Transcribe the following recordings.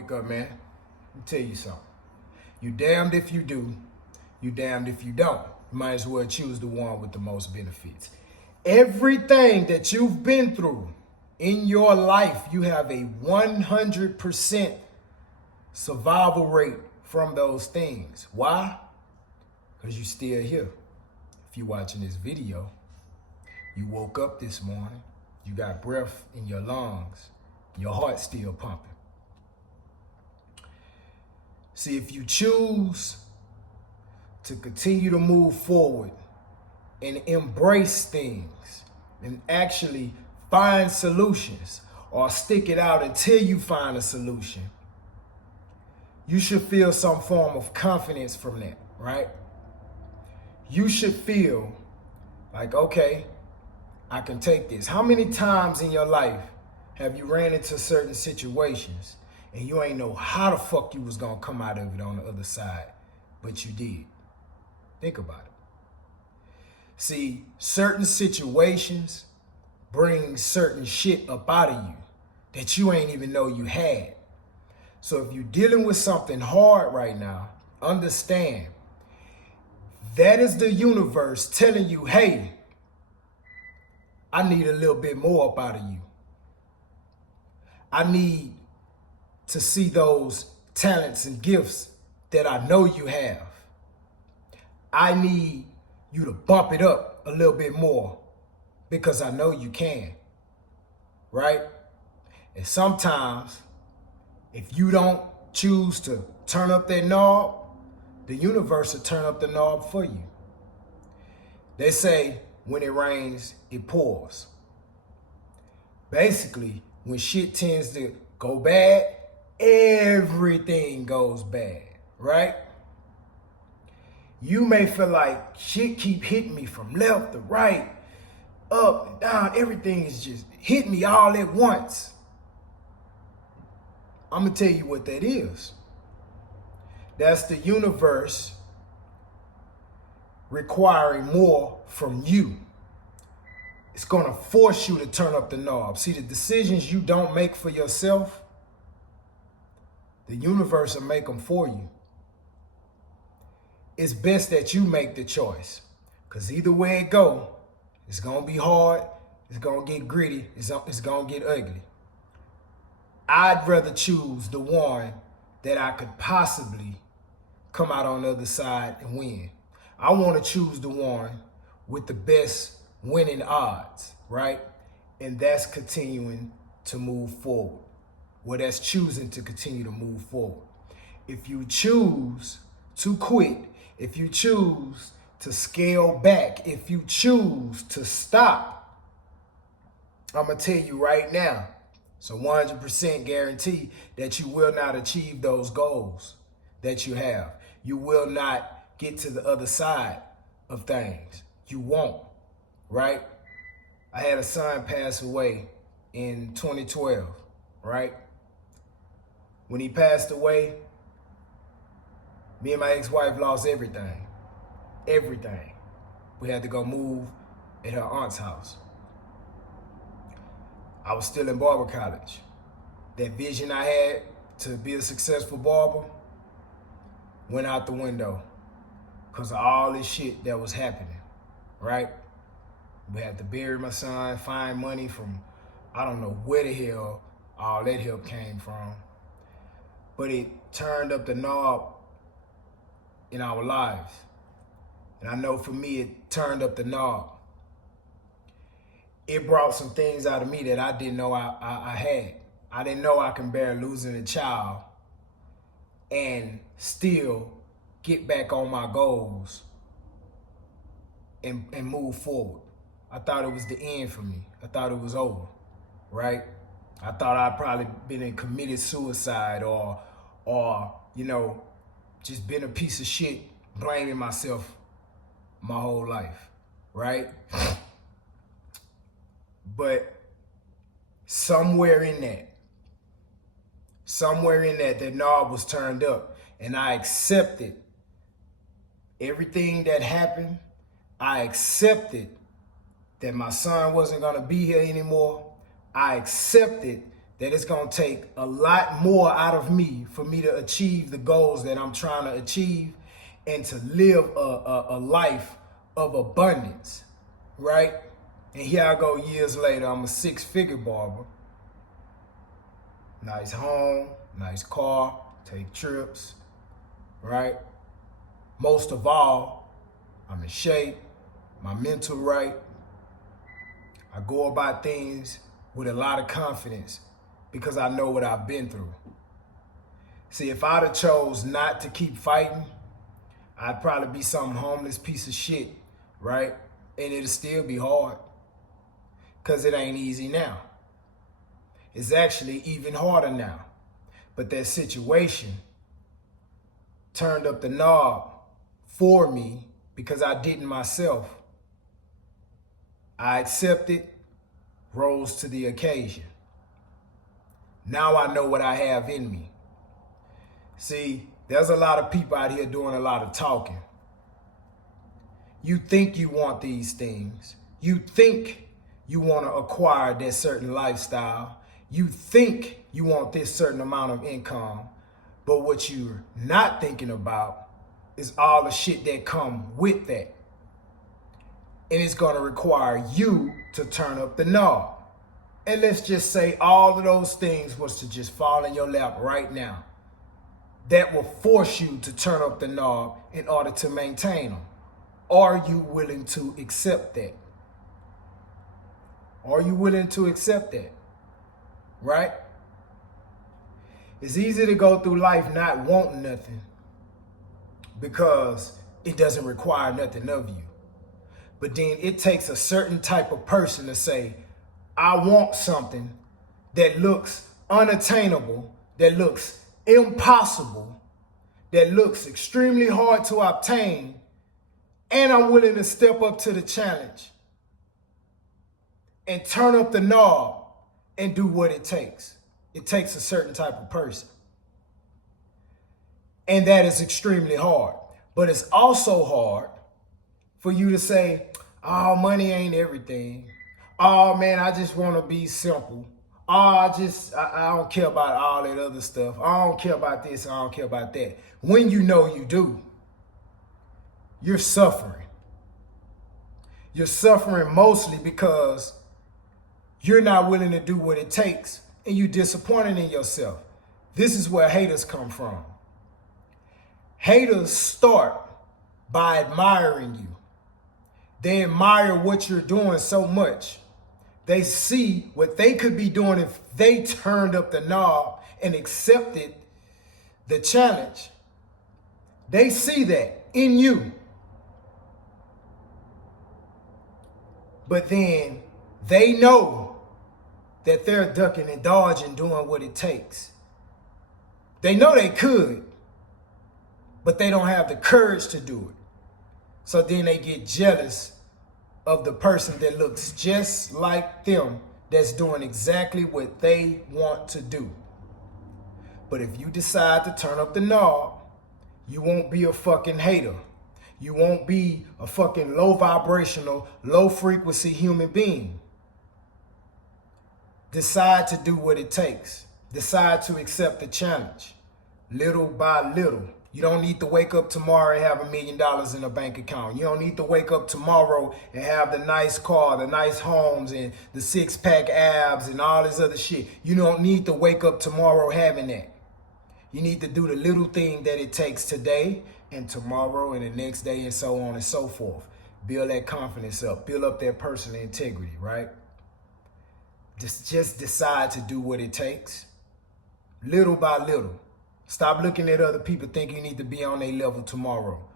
wake up, man. Let me tell you something. You damned if you do, you damned if you don't. You might as well choose the one with the most benefits. Everything that you've been through in your life, you have a 100% survival rate from those things. Why? Because you're still here. If you're watching this video, you woke up this morning, you got breath in your lungs, your heart's still pumping. See, if you choose to continue to move forward and embrace things and actually find solutions or stick it out until you find a solution, you should feel some form of confidence from that, right? You should feel like, okay, I can take this. How many times in your life have you ran into certain situations and you ain't know how the fuck you was gonna come out of it on the other side, but you did? Think about it. See, certain situations bring certain shit up out of you that you ain't even know you had. So if you're dealing with something hard right now, understand that is the universe telling you, hey, I need a little bit more up out of you. I need to see those talents and gifts that I know you have. I need you to bump it up a little bit more because I know you can, right? And sometimes if you don't choose to turn up that knob, the universe will turn up the knob for you. They say when it rains, it pours. Basically, when shit tends to go bad, everything goes bad, right? You may feel like shit keep hitting me from left to right, up and down. Everything is just hitting me all at once. I'm gonna tell you what that is. That's the universe requiring more from you. It's gonna force you to turn up the knob. See, the decisions you don't make for yourself, the universe will make them for you. It's best that you make the choice, because either way it go, it's gonna be hard, it's gonna get gritty, it's gonna get ugly. I'd rather choose the one that I could possibly come out on the other side and win. I want to choose the one with the best winning odds, right? And that's continuing to move forward. Well, that's choosing to continue to move forward. If you choose to quit, if you choose to scale back, if you choose to stop, I'm going to tell you right now, it's a 100% guarantee that you will not achieve those goals that you have. You will not get to the other side of things. You won't, right? I had a son pass away in 2012, right? When he passed away, me and my ex-wife lost everything. Everything. We had to go move at her aunt's house. I was still in barber college. That vision I had to be a successful barber went out the window because of all this shit that was happening, right? We had to bury my son, find money from, I don't know where the hell all that help came from. But it turned up the knob in our lives. And I know for me, it turned up the knob. It brought some things out of me that I didn't know I had. I didn't know I can bear losing a child and still get back on my goals and move forward. I thought it was the end for me. I thought it was over, right? I thought I'd probably been in committed suicide or you know, just been a piece of shit, blaming myself my whole life, right? But somewhere in that, the knob was turned up and I accepted everything that happened. I accepted that my son wasn't gonna be here anymore. I accepted that it's going to take a lot more out of me for me to achieve the goals that I'm trying to achieve and to live a life of abundance, right? And here I go years later, I'm a 6-figure barber. Nice home, nice car, take trips, right? Most of all, I'm in shape, my mental right. I go about things with a lot of confidence because I know what I've been through. See, if I'd have chose not to keep fighting, I'd probably be some homeless piece of shit, right? And it'd still be hard because it ain't easy now. It's actually even harder now. But that situation turned up the knob for me because I didn't myself. I accepted, rose to the occasion. Now I know what I have in me. See, there's a lot of people out here doing a lot of talking. You think you want these things. You think you want to acquire that certain lifestyle. You think you want this certain amount of income. But what you're not thinking about is all the shit that come with that. And it's going to require you to turn up the knob. And let's just say all of those things was to just fall in your lap right now. That will force you to turn up the knob in order to maintain them. Are you willing to accept that? Are you willing to accept that? Right? It's easy to go through life not wanting nothing because it doesn't require nothing of you. But then it takes a certain type of person to say, I want something that looks unattainable, that looks impossible, that looks extremely hard to obtain, and I'm willing to step up to the challenge and turn up the knob and do what it takes. It takes a certain type of person. And that is extremely hard. But it's also hard for you to say, oh, money ain't everything. Oh, man, I just want to be simple. Oh, I don't care about all that other stuff. I don't care about this. I don't care about that. When you know you do, you're suffering. You're suffering mostly because you're not willing to do what it takes and you're disappointed in yourself. This is where haters come from. Haters start by admiring you. They admire what you're doing so much. They see what they could be doing if they turned up the knob and accepted the challenge. They see that in you. But then they know that they're ducking and dodging, doing what it takes. They know they could, but they don't have the courage to do it. So then they get jealous of the person that looks just like them, that's doing exactly what they want to do. But if you decide to turn up the knob, you won't be a fucking hater. You won't be a fucking low vibrational, low frequency human being. Decide to do what it takes. Decide to accept the challenge, little by little. You don't need to wake up tomorrow and have $1 million in a bank account. You don't need to wake up tomorrow and have the nice car, the nice homes, and the 6-pack abs and all this other shit. You don't need to wake up tomorrow having that. You need to do the little thing that it takes today and tomorrow and the next day and so on and so forth. Build that confidence up. Build up that personal integrity, right? Just decide to do what it takes, little by little. Stop looking at other people thinking you need to be on their level tomorrow.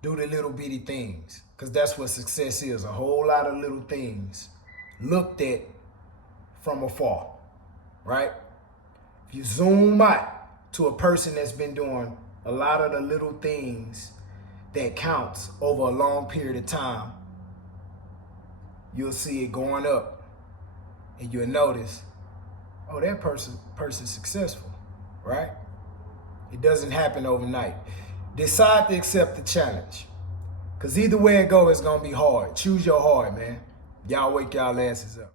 Do the little bitty things, because that's what success is, a whole lot of little things looked at from afar, right? If you zoom out to a person that's been doing a lot of the little things that counts over a long period of time, you'll see it going up. And you'll notice, oh, that person's successful, right? It doesn't happen overnight. Decide to accept the challenge. Because either way it goes, it's going to be hard. Choose your heart, man. Y'all wake y'all asses up.